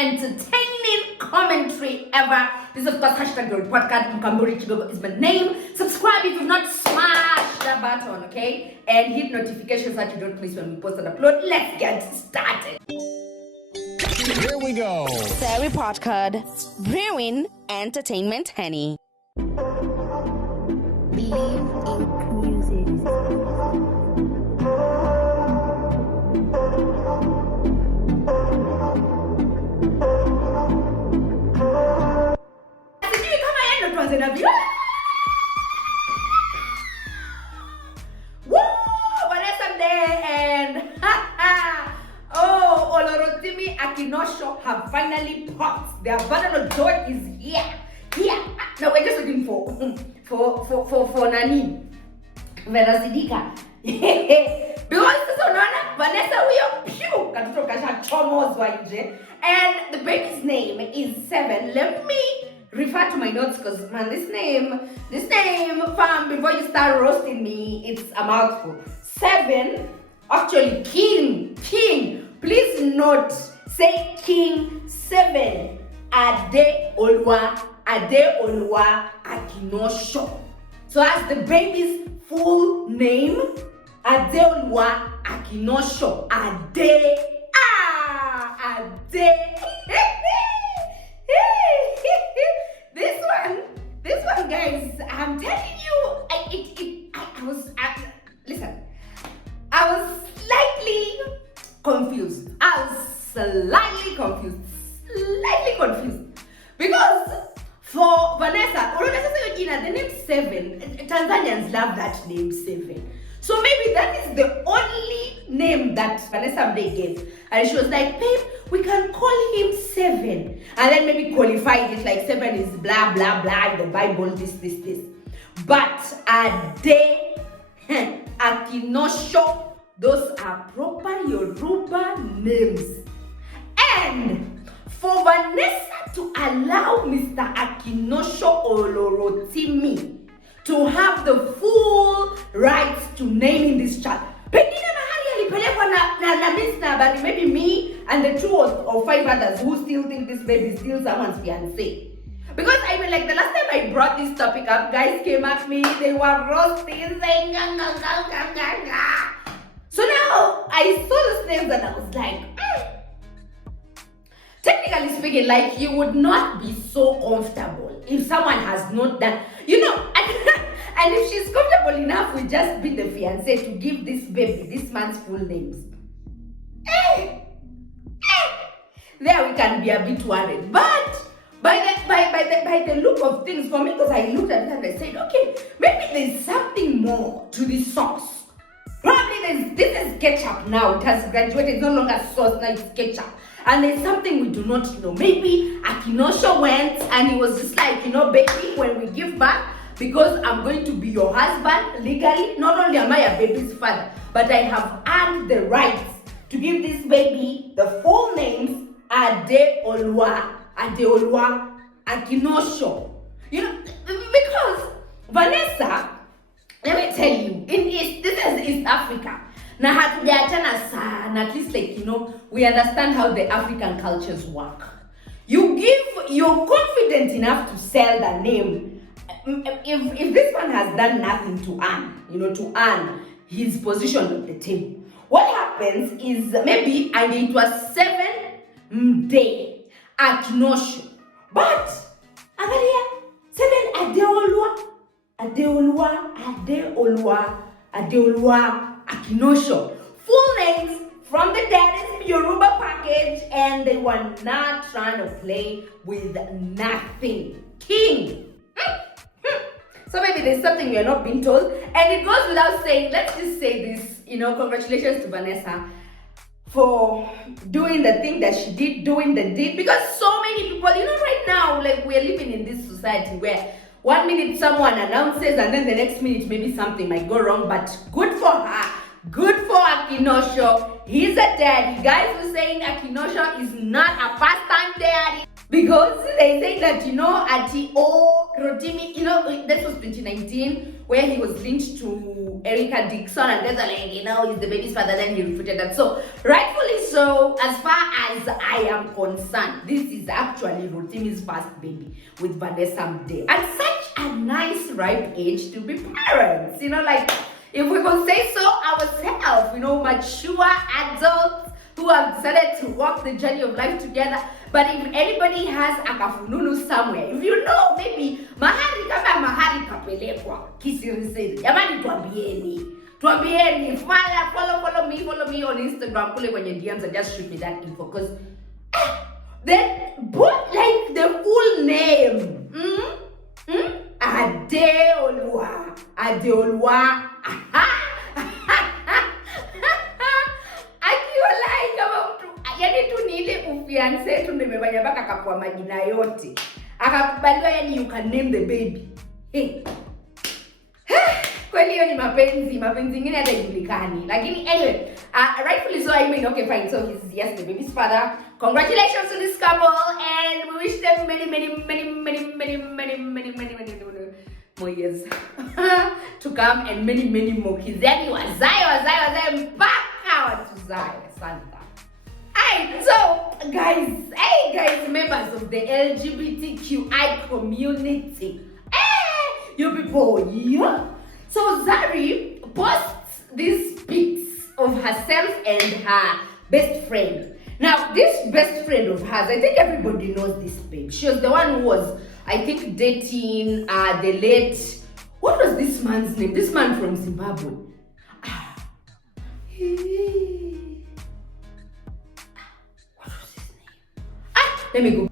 entertaining commentary ever. This is of course hashtag TheReportCard. Mkamburi Kidogo is my name. Subscribe if you've not smashed that button, okay? And hit notifications so that you don't miss when we post and upload. Let's get started. Here we go. TheReportCard. Brewing entertainment honey. Believe in music. Woo! Vanessa Mdee and Rotimi Akinosho have finally popped. Their bundle of joy is here. Now we're just looking for Nani Verasidika. Because Vanessa katoto kasha chomozwa nje, and the baby's name is 7. Let me refer to my notes because man, this name, fam, before you start roasting me, it's a mouthful. 7, actually King. Please note, say King 7. Adeoluwa Akinosho. So that's the baby's full name. Adeoluwa Akinosho. Ade. This one, guys, I'm telling you, listen, I was slightly confused. Because for Vanessa, the name 7, Tanzanians love that name 7. So maybe that is the only name that Vanessa Mdee gave. And she was like, babe, we can call him 7. And then maybe qualified it like 7 is blah, blah, blah, in the Bible, this. But Ade, Akinosho, those are proper Yoruba names. And for Vanessa to allow Mr. Akinosho Olorotimi to have the full rights to naming this child, maybe me and the 2 or 5 others who still think this baby is still someone's fiancé. Because I mean, like the last time I brought this topic up, guys came at me, they were roasting, saying, So now I saw this names and I was like, Technically speaking, like you would not be so comfortable if someone has not done, and if she's comfortable enough with just being the fiancé to give this baby this man's full names. There we can be a bit worried. But by the look of things for me, because I looked at it and I said, okay, maybe there's something more to this sauce. Probably this is ketchup now. It has graduated. It's no longer sauce, now it's ketchup. And there's something we do not know. Maybe Akinosho went and he was just like, baby, when we give back, because I'm going to be your husband legally, not only am I a baby's father, but I have earned the rights to give this baby the full names Adeoluwa Akinosho. Because Vanessa, let me tell you, this is East Africa. Now, at least we understand how the African cultures work. You're confident enough to sell the name. If this one has done nothing to earn his position at the table, what happens is maybe and it was 7 Mdee Akinosho, but Agalia 7 Adeoluwa Akinosho. Full names from the daddy's Yoruba package, and they were not trying to play with nothing. King. So maybe there's something we are not being told, and it goes without saying. Let's just say this, congratulations to Vanessa for doing the thing that she did, doing the deed, because so many people, right now, like we're living in this society where 1 minute someone announces and then the next minute maybe something might go wrong, but good for her. Good for Akinosho. He's a daddy. Guys were saying Akinosho is not a first-time daddy because they say that, Rotimi, this was 2019 where he was linked to Erica Dixon, and there's like, he's the baby's father, then he refuted that. So, rightfully so, as far as I am concerned, this is actually Rotimi's first baby with Vanessa Mdee. And such a nice, ripe age to be parents. Like, if we could say so ourselves, mature adults who have decided to walk the journey of life together. But if anybody has a kafununu somewhere, if maybe mahari kapelekwa kisirisiri, jamani tuambieni, follow me on Instagram, kule kwenye DMs, and just shoot me that info, because then put like the full name, Adeolwa. Fiance yetu ndio imefanya mpaka akapua majina yote. Akakubaliwa, you can name the baby. Kweli hiyo ni mapenzi mengine hata ijulikani. Lakini anyway, rightfully so, I mean, okay, fine. So he's the baby's father. Congratulations to this couple, and we wish them many more years to come, and many more kids. Yani wazae mpaka watuzae. Asante. So, guys, members of the LGBTQI community, you people, yeah. So Zari posts these pics of herself and her best friend. Now, this best friend of hers, I think everybody knows this babe. She was the one who was, I think, dating the late, what was this man's name? This man from Zimbabwe. Let me go.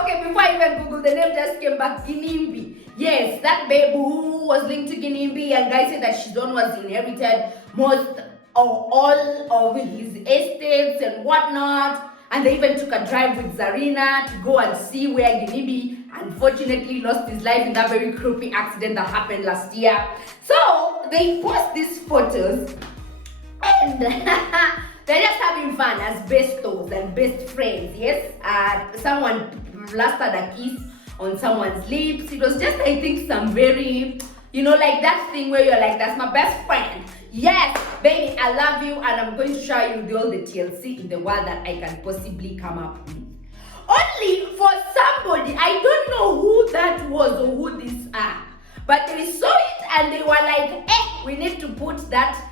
Okay, before I even Google, the name just came back. Ginimbi. Yes, that babe who was linked to Ginimbi, and guy said that she's one was inherited most or all of his estates and whatnot. And they even took a drive with Zarina to go and see where Ginimbi unfortunately lost his life in that very creepy accident that happened last year. So they post these photos and they're just having fun as bestos and best friends, yes? Someone blasted a kiss on someone's lips. It was just, I think, some very, like that thing where you're like, that's my best friend. Yes, baby, I love you, and I'm going to show you all the TLC in the world that I can possibly come up with. Only for somebody, I don't know who that was or who these are, but they saw it and they were like, we need to put that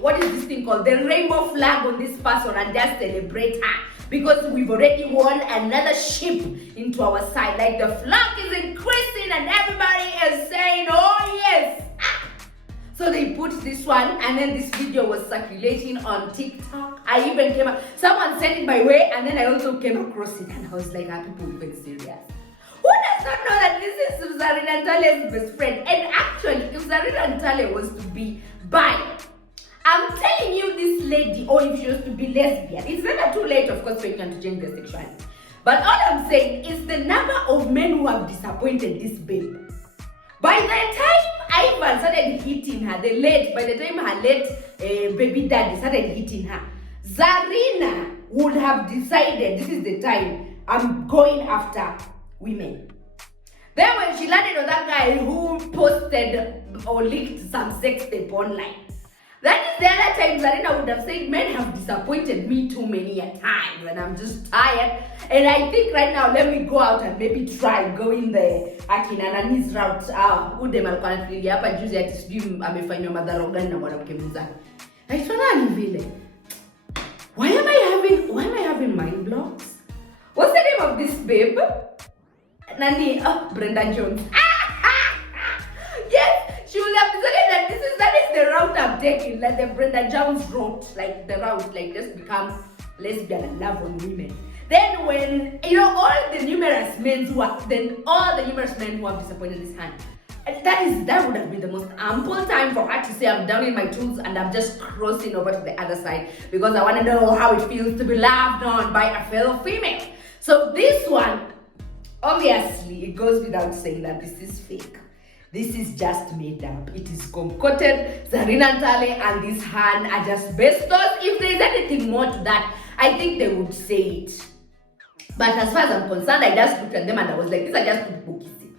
what is this thing called? The rainbow flag on this person and just celebrate her, because we've already won another ship into our side. Like the flag is increasing and everybody is saying, oh yes. So they put this one, and then this video was circulating on TikTok. I even someone sent it my way, and then I also came across it, and I was like, are people even serious? Who does not know that this is Zari Ntale's best friend? And actually, if Zari Ntale was to be bi, I'm telling you, this lady, or if she was to be lesbian, it's never too late, of course, for you to change their sexuality. But all I'm saying is the number of men who have disappointed this babe. By the time Ivan started hitting her, by the time her late baby daddy started hitting her, Zarina would have decided, this is the time, I'm going after women. Then when she landed on that guy who posted or leaked some sex tape online, that is the other time Zarina would have said, men have disappointed me too many a time and I'm just tired. And I think right now, let me go out and maybe try going the Akinanani's route. Udem alikuwa anafikiria hapa juzi ati sijui amefanywa madhara gani na mwanamke mwenzake. Naitwa nani vile? Why am I having mind blocks? What's the name of this babe? Nani? Brenda Jones. Yes, she will have decided that that is the route I'm taking, like the Brenda Jones route, like the route, like just become lesbian and love on women. Then when all the numerous men who have disappointed this hand, that would have been the most ample time for her to say, I'm down in my tools and I'm just crossing over to the other side because I want to know how it feels to be loved on by a fellow female. So this one, obviously, it goes without saying that this is fake. This is just made up. It is concocted. Zarina Ntale and this hand are just bestos. If there is anything more to that, I think they would say it. But as far as I'm concerned, I just looked at them and I was like, these are just two people kissing.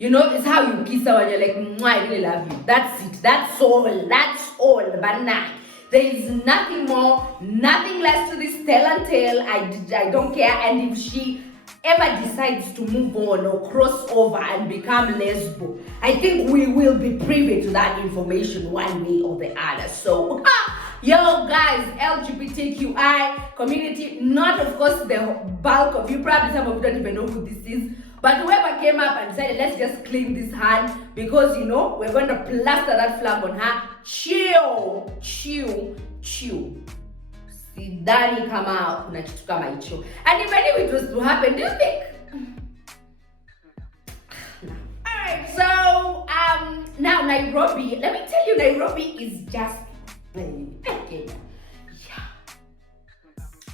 You know, it's how you kiss someone, you're like, "Mwah, I really love you." That's it. That's all. But nah, there is nothing more, nothing less to this tell and tale. I don't care. And if she ever decides to move on or cross over and become lesbo, I think we will be privy to that information one way or the other. So, yo guys, LGBTQI community, not of course the bulk of you, probably some of you don't even know who this is, but whoever came up and decided, let's just clean this hand because, you know, we're going to plaster that flag on her. Chill. Sidani kama kuna kitu kama hicho. And even if it was to happen, do you think? Alright, so now Nairobi, let me tell you, Nairobi is just okay. Yeah.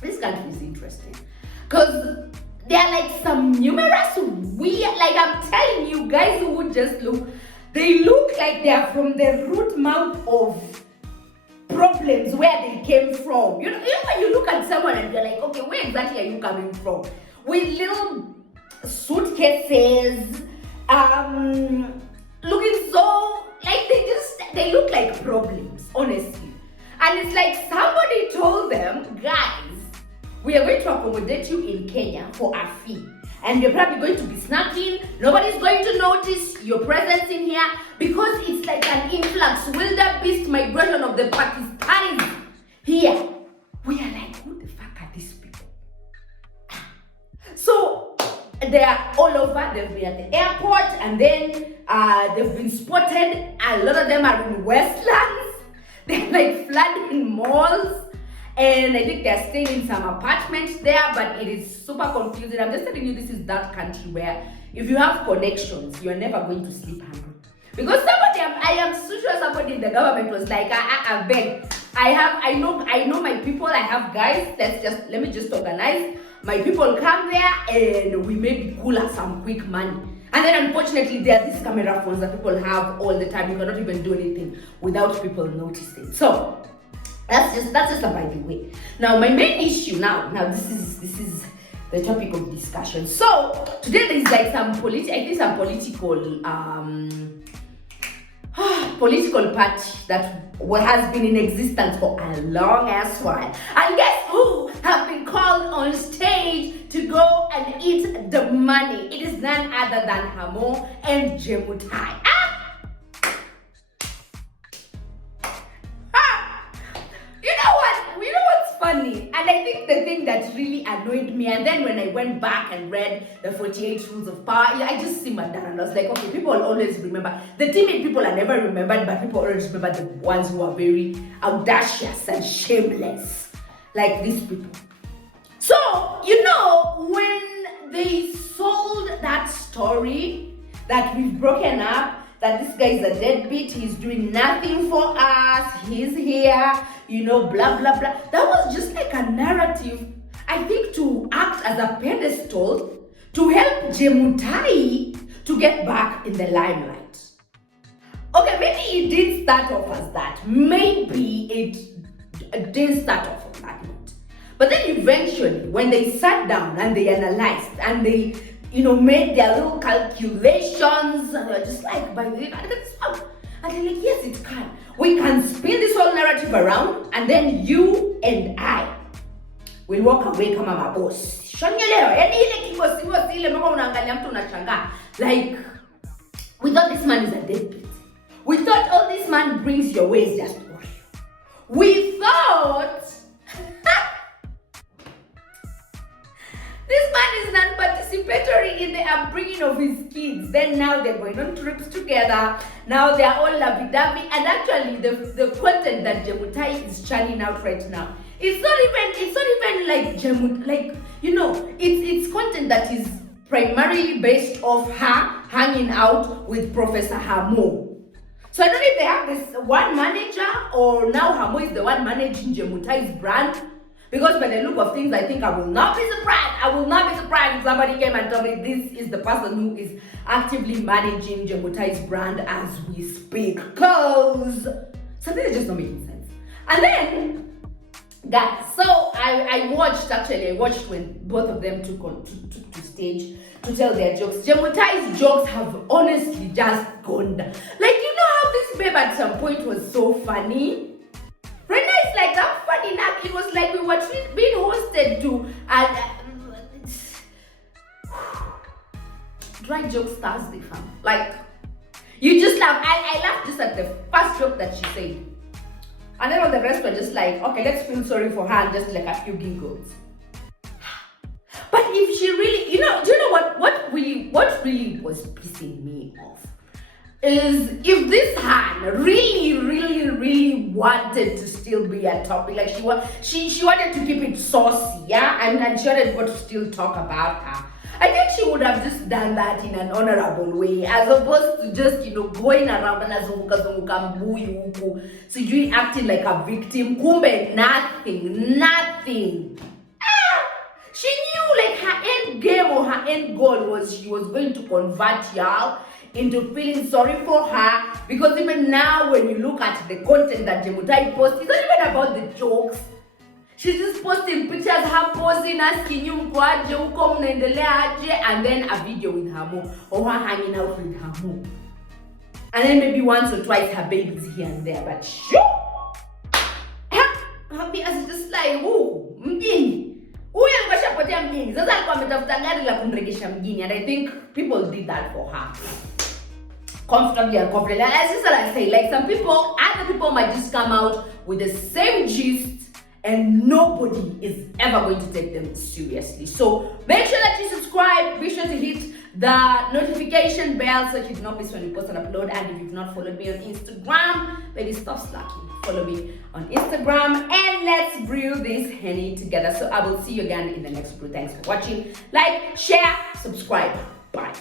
This country is interesting. Because there are like some numerous weird, like I'm telling you, guys who would just look, they look like they are from the root mouth of problems where they came from. You know when you look at someone and you're like, okay, where exactly are you coming from? With little suitcases, looking so like they look like problems, honestly. And it's like somebody told them, guys, we are going to accommodate you in Kenya for a fee. And you're probably going to be snacking. Nobody's going to notice your presence in here because it's like an influx, wildebeest migration of the Pakistanis here. We are like, who the fuck are these people? So they are all over. They've been at the airport and then they've been spotted. A lot of them are in Westlands. They're like flooding malls. And I think they're staying in some apartments there, but it is super confusing. I'm just telling you, this is that country where if you have connections, you're never going to sleep hungry. Because I am so sure somebody in the government was like, I beg. I know my people, I have guys, let me just organize. My people come there and we maybe cool up some quick money. And then unfortunately, there are these camera phones that people have all the time. You cannot even do anything without people noticing. So, that's just a by the way. Now my main issue now this is the topic of discussion. So today there is like some political party that has been in existence for a long ass while. And guess who have been called on stage to go and eat the money? It is none other than Hamo and Jemutai. Funny. And I think the thing that really annoyed me, and then when I went back and read the 48 Rules of Power, I just simmered down and I was like, okay, people always remember. The timid people are never remembered, but people always remember the ones who are very audacious and shameless, like these people. So, you know, when they sold that story that we've broken up, that this guy is a deadbeat, he's doing nothing for us, he's here, you know, blah, blah, blah. That was just like a narrative, I think, to act as a pedestal to help Jemutai to get back in the limelight. Okay, maybe it did start off as that. Maybe it didn't start off on that note. But then eventually, when they sat down and they analyzed and they, you know, made their little calculations, and they're just like, by the way, can this work? And they're like, yes, it can. We can spin this whole narrative around, and then you and I will walk away kama maboss. Like, we thought this man is a deadbeat. We thought all this man brings your way is just worry. We thought this man is non-participatory in the upbringing of his kids. Then now they're going on trips together. Now they're all lovey-dovey. And actually, the content that Jemutai is churning out right now, it's not even like you know, it's content that is primarily based off her hanging out with Professor Hamo. So I don't know if they have this one manager or now Hamo is the one managing Jemutai's brand. Because by the look of things, I think I will not be surprised. I will not be surprised if somebody came and told me this is the person who is actively managing Jemutai's brand as we speak. Because something is just not making sense. And then, guys, so I watched when both of them took to stage to tell their jokes. Jemutai's jokes have honestly just gone down. Like, you know how this babe at some point was so funny? Right now it's like that funny enough. It was like we were being hosted to dry jokes Thursday, fam. Like, you just laugh. I laughed just at the first joke that she said. And then all the rest were just like, okay, let's feel sorry for her and just like a few giggles. But if she really, do you know what really was pissing me off? Is if this hand really wanted to still be a topic, like she wanted to keep it saucy, yeah, and she wanted to still talk about her. I think she would have just done that in an honorable way, as opposed to just, going around and azunguka mbuyu huku, sijui acting like a victim. Kumbe nothing. She knew like her end game or her end goal was she was going to convert y'all into feeling sorry for her, because even now when you look at the content that Jemutai posts, it's not even about the jokes. She's just posting pictures, her posing, asking you mkwaje, uko mnaendelea aje, and then a video with her mom, or her hanging out with her mom. And then maybe once or twice her babies here and there, but happy as just like, mjini. Huyu alikuwa mjini. Sasa alikuwa ametafuta gari la kumregesha mjini, and I think people did that for her. Comfortably and confidently. And as I say, like other people might just come out with the same gist, and nobody is ever going to take them seriously. So make sure that you subscribe. Be sure to hit the notification bell so you do not miss when we post and upload. And if you've not followed me on Instagram, baby, stop slacking. Follow me on Instagram and let's brew this honey together. So I will see you again in the next brew. Thanks for watching. Like, share, subscribe. Bye.